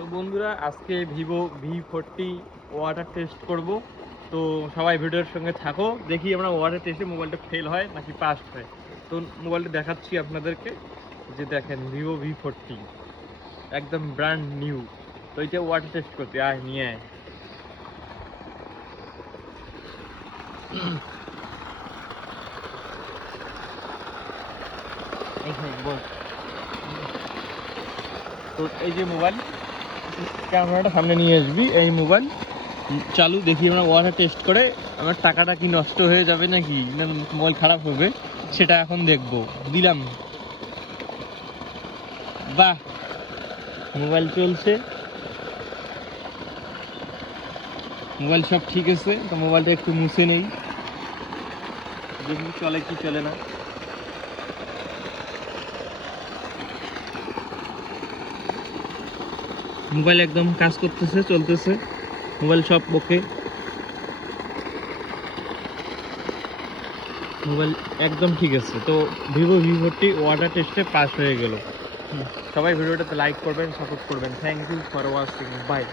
তো বন্ধুরা, আজকে ভিভো V40 ওয়াটার টেস্ট করব। তো সবাই ভিডিওর সঙ্গে থাকো, দেখি আমরা ওয়াটার টেস্টে মোবাইলটা ফেল হয় নাকি পাস হয়। তো মোবাইলটা দেখাচ্ছি আপনাদেরকে, যে দেখেন ভিভো V40 একদম ব্র্যান্ড নিউ। তো এটা ওয়াটার টেস্ট করতে নিয়ে আয়। এইখানে বস। তো এই যে মোবাইল, ক্যামেরাটা সামনে নিয়ে আসবি। এই মোবাইল চালু, দেখি আমরা ওয়াটার টেস্ট করে আমার টাকাটা কি নষ্ট হয়ে যাবে নাকি না মোবাইল খারাপ হবে, সেটা এখন দেখবো। দিলাম, বাহ, মোবাইল চলছে, মোবাইল সব ঠিক আছে। তো মোবাইলটা একটু মুছে নেই, দেখি চলে কি চলে না। মোবাইল একদম কাজ করতেছে, চলতেছে, মোবাইল সব ওকে, মোবাইল একদম ঠিক আছে। তো ভিভো V40 ওয়াটার টেস্টে পাস হয়ে গেল। সবাই ভিডিওটাতে লাইক করবেন, সাপোর্ট করবেন। Thank you for watching, by.